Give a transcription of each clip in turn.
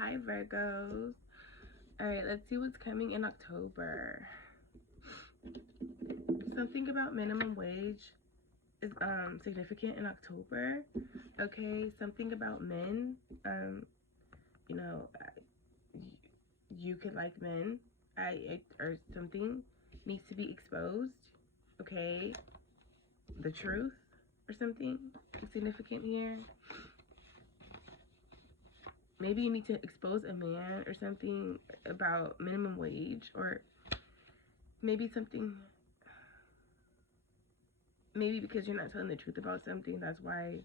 Hi, Virgos. All right, let's see what's coming in October. Something about minimum wage is significant in October. Okay, something about men. You know, you could like men. Or something needs to be exposed. Okay, the truth or something is significant here. Maybe you need to expose a man or something about minimum wage, or maybe something, maybe because you're not telling the truth about something, that's why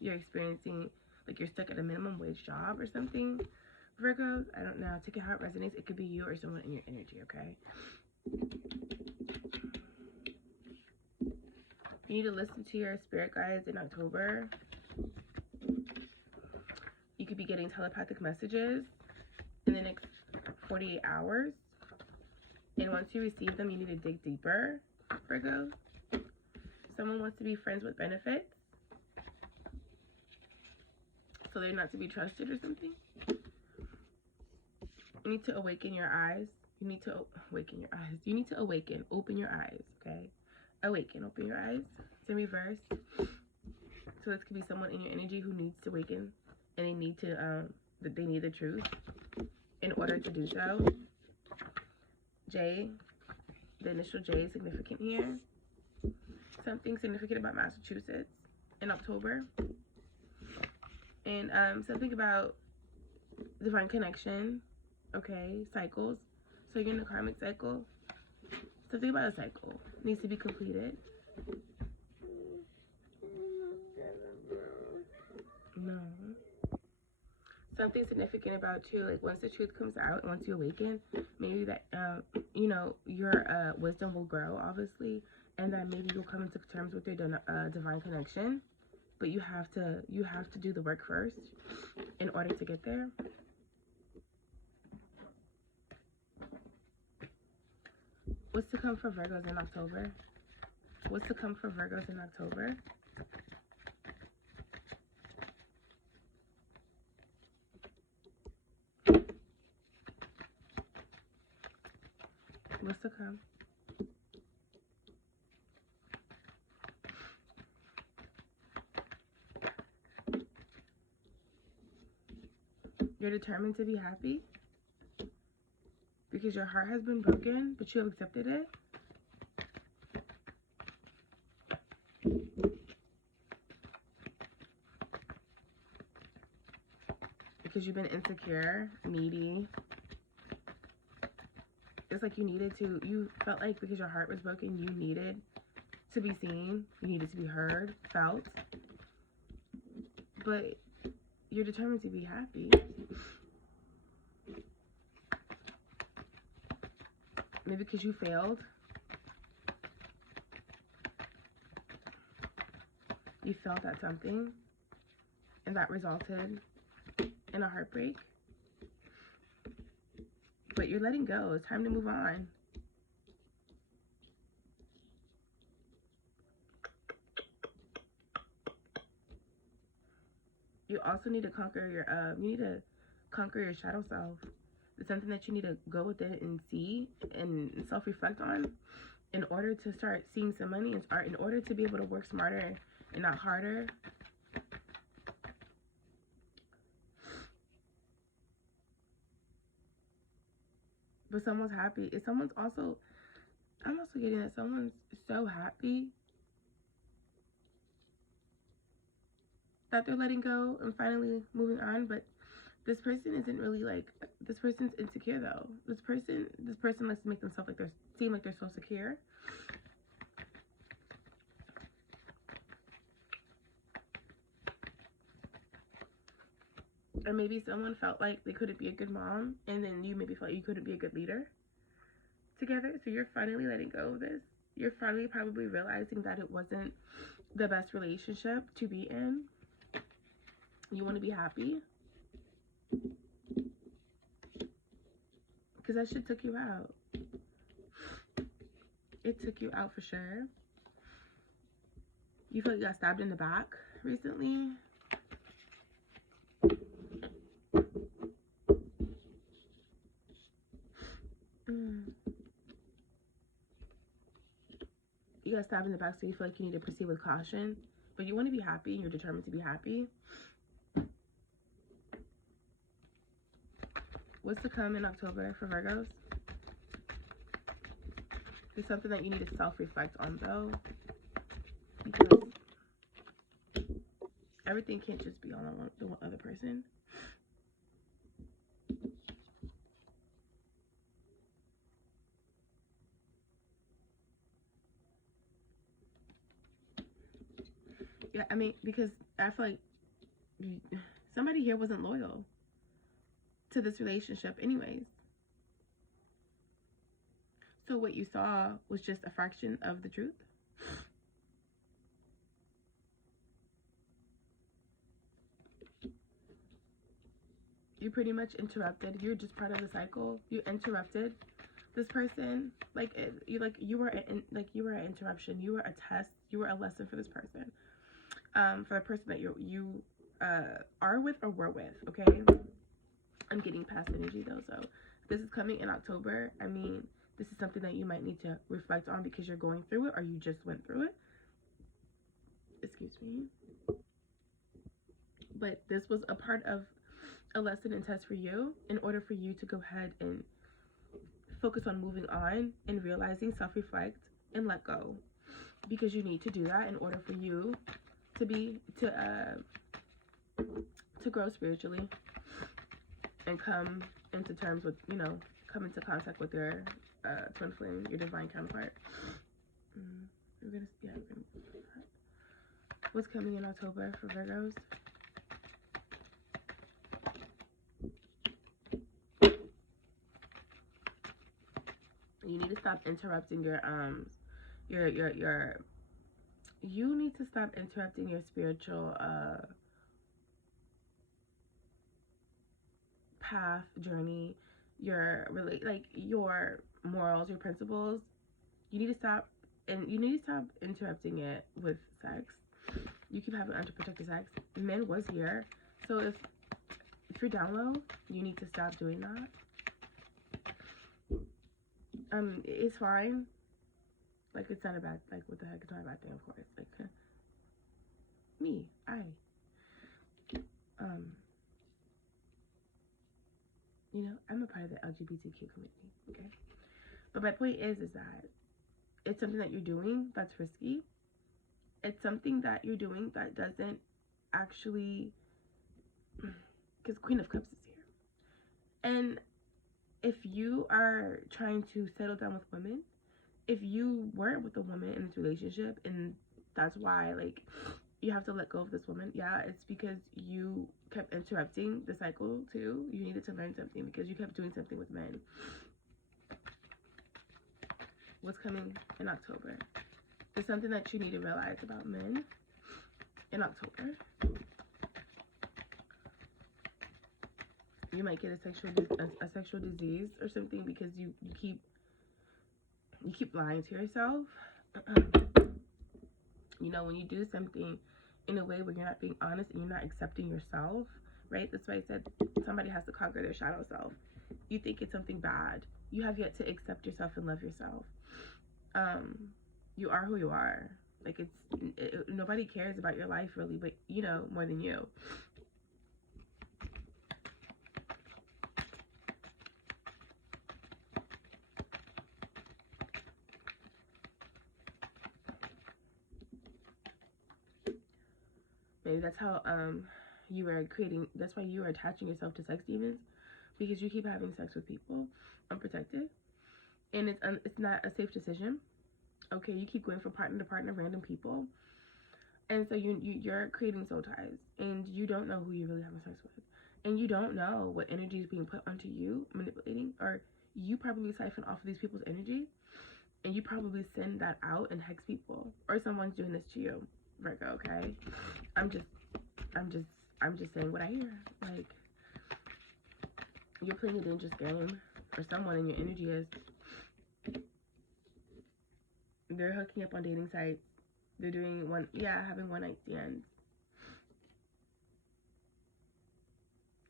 you're experiencing, like, you're stuck at a minimum wage job or something. Virgos, I don't know. Take it how it resonates. It could be you or someone in your energy, okay? You need to listen to your spirit guides in October. You could be getting telepathic messages in the next 48 hours. And once you receive them, you need to dig deeper, Virgo. Someone wants to be friends with benefits, so they're not to be trusted or something. You need to awaken your eyes. You need to awaken your eyes. You need to awaken. Open your eyes, okay? Awaken. Open your eyes. It's in reverse. So this could be someone in your energy who needs to awaken, and they need to they need the truth in order to do so. J, the initial J is significant here. Something significant about Massachusetts in October. And something about divine connection. Okay, cycles. So you're in a karmic cycle. Something about a cycle needs to be completed. No. Something significant about you, like once the truth comes out, once you awaken, maybe that your wisdom will grow, obviously, and then maybe you'll come into terms with your divine connection. But you have to do the work first in order to get there. What's to come for Virgos in October? What's to come for Virgos in October? What's to come? You're determined to be happy because your heart has been broken, but you have accepted it. Because you've been insecure, needy. It's like you felt like because your heart was broken, you needed to be seen, you needed to be heard, felt. But you're determined to be happy. Maybe because you failed. You failed at something, and that resulted in a heartbreak. But you're letting go. It's time to move on. You also need to conquer your shadow self. It's something that you need to go with it and see and self-reflect on in order to start seeing some money, in order to be able to work smarter and not harder. But someone's happy. I'm also getting that someone's so happy that they're letting go and finally moving on, but this person isn't really like, this person's insecure though. This person likes to make themselves seem like they're so secure. Or maybe someone felt like they couldn't be a good mom, and then you maybe felt you couldn't be a good leader together. So you're finally letting go of this. You're finally probably realizing that it wasn't the best relationship to be in. You want to be happy. Because that shit took you out. It took you out for sure. You feel like you got stabbed in the back recently. You got stabbed in the back, so you feel like you need to proceed with caution, but you want to be happy and you're determined to be happy. What's to come in October for Virgos? There's something that you need to self-reflect on, though, because everything can't just be on the one other person. Yeah, I mean, because I feel like somebody here wasn't loyal to this relationship anyways. So what you saw was just a fraction of the truth. You pretty much interrupted. You're just part of the cycle. You interrupted this person. You were an interruption. You were a test. You were a lesson for this person. For the person that you are with or were with. Okay. I'm getting past energy though, so this is coming in October. I mean, this is something that you might need to reflect on because you're going through it or you just went through it. Excuse me. But this was a part of a lesson and test for you in order for you to go ahead and focus on moving on and realizing, self-reflect, and let go. Because you need to do that in order for you to grow spiritually and come into terms with, come into contact with your twin flame, your divine counterpart. What's coming in October for Virgos? You need to stop interrupting you need to stop interrupting your spiritual path, journey, your morals, your principles. You need to stop interrupting it with sex. You keep having unprotected sex. Men was here, so if you're down low, you need to stop doing that. It's fine. Like, it's not a bad, like, what the heck, it's not a bad thing, of course. Like, I'm a part of the LGBTQ community, okay? But my point is that it's something that you're doing that's risky. It's something that you're doing that doesn't actually, because Queen of Cups is here. And if you are trying to settle down with women, if you weren't with a woman in this relationship and that's why, like, you have to let go of this woman, yeah, it's because you kept interrupting the cycle too. You needed to learn something because you kept doing something with men. What's coming in October? There's something that you need to realize about men in October. You might get a sexual disease or something because you keep lying to yourself. When you do something in a way where you're not being honest and you're not accepting yourself, right? That's why I said somebody has to conquer their shadow self. You think it's something bad. You have yet to accept yourself and love yourself. You are who you are. Like, nobody cares about your life really, but more than you. Maybe that's how that's why you are attaching yourself to sex demons, because you keep having sex with people unprotected, and it's not a safe decision. Okay, you keep going from partner to partner, random people, and so you're creating soul ties, and you don't know who you're really having sex with, and you don't know what energy is being put onto you, manipulating, or you probably siphon off of these people's energy, and you probably send that out and hex people, or someone's doing this to you, Virgo. Okay, I'm just saying what I hear. Like, you're playing a dangerous game, or someone in your energy is. They're hooking up on dating sites. They're doing having one night stands.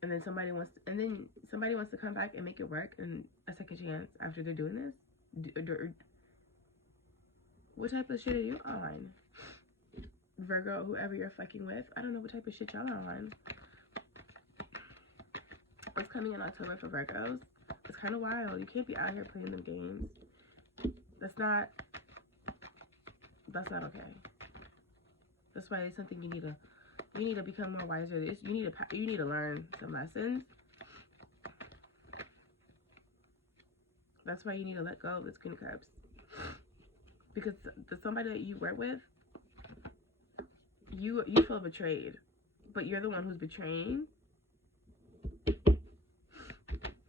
and then somebody wants to come back and make it work and a second chance after they're doing this. What type of shit are you on, Virgo? Whoever you're fucking with, I don't know what type of shit y'all are on. What's coming in October for Virgos? It's kind of wild. You can't be out here playing them games. That's not okay. That's why it's something you need to become more wiser. You need to learn some lessons. That's why you need to let go of the Queen of Cups. Because somebody that you work with, you feel betrayed, but you're the one who's betraying.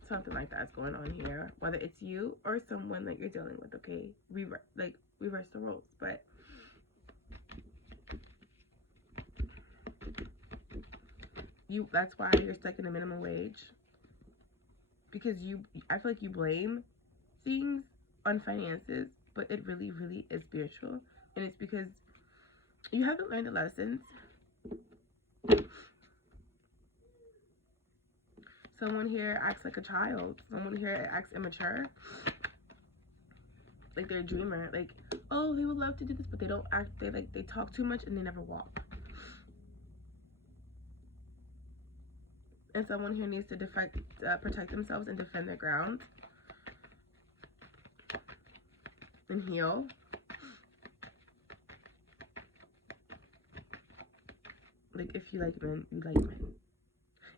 Something like that's going on here, whether it's you or someone that you're dealing with. Okay, reverse the roles, but that's why you're stuck in a minimum wage, because I feel like you blame things on finances, but it really is spiritual, and it's because you haven't learned the lessons. Someone here acts like a child. Someone here acts immature. Like they're a dreamer. Like, oh, they would love to do this, but they don't act. They talk too much and they never walk. And someone here needs to protect themselves and defend their ground and heal. Like, if you like men, you like men.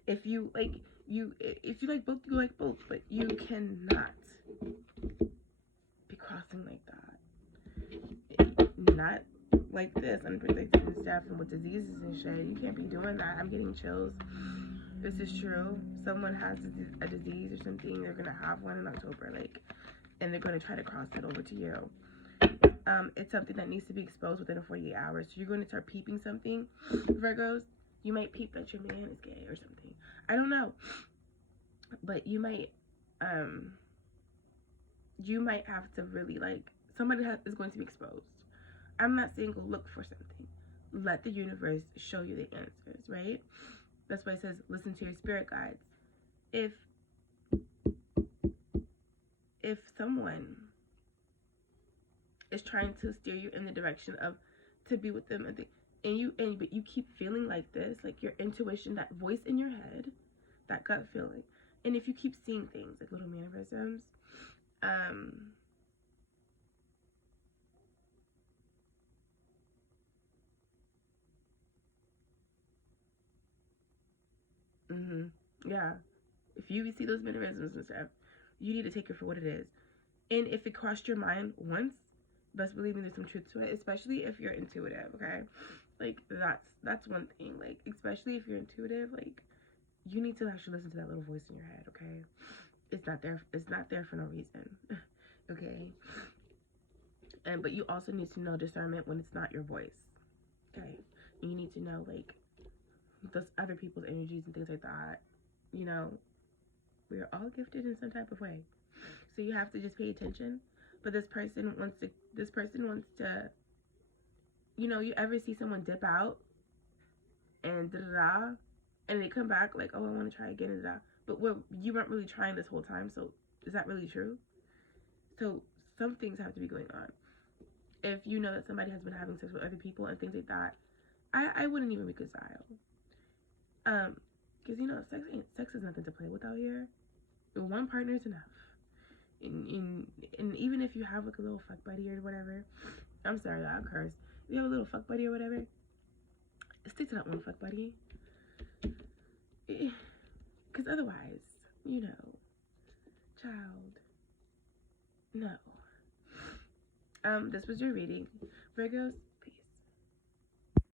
If you like both, you like both, but you cannot be crossing like that. Not like this, unprotected and stuff, and with diseases and shit. You can't be doing that. I'm getting chills. This is true. Someone has a disease or something. They're gonna have one in October, and they're gonna try to cross it over to you. It's something that needs to be exposed within 48 hours. So you're going to start peeping something, Virgos. You might peep that your man is gay or something. I don't know. But you might have to really, somebody is going to be exposed. I'm not saying go look for something. Let the universe show you the answers, right? That's why it says listen to your spirit guides. If someone is trying to steer you in the direction of to be with them, but you keep feeling like this, like your intuition, that voice in your head, that gut feeling, and if you keep seeing things like little mannerisms, yeah, if you see those mannerisms and stuff, you need to take it for what it is. And if it crossed your mind once, best believe me, there's some truth to it, especially if you're intuitive, okay? Like, that's one thing. Like, especially if you're intuitive, like, you need to actually listen to that little voice in your head, okay? It's not there for no reason. Okay? But you also need to know discernment when it's not your voice. Okay? You need to know, like, those other people's energies and things like that. You know, we're all gifted in some type of way. So you have to just pay attention. But this person wants to, you ever see someone dip out and da-da-da, and they come back like, oh, I want to try again, da-da. But you weren't really trying this whole time, so is that really true? So some things have to be going on. If you know that somebody has been having sex with other people and things like that, I wouldn't even reconcile. Because, sex is nothing to play with out here. One partner is enough. And even if you have like a little fuck buddy or whatever, I'm sorry, I'll curse. If you have a little fuck buddy or whatever, stick to that one fuck buddy. Because otherwise, child, no. This was your reading. Virgos,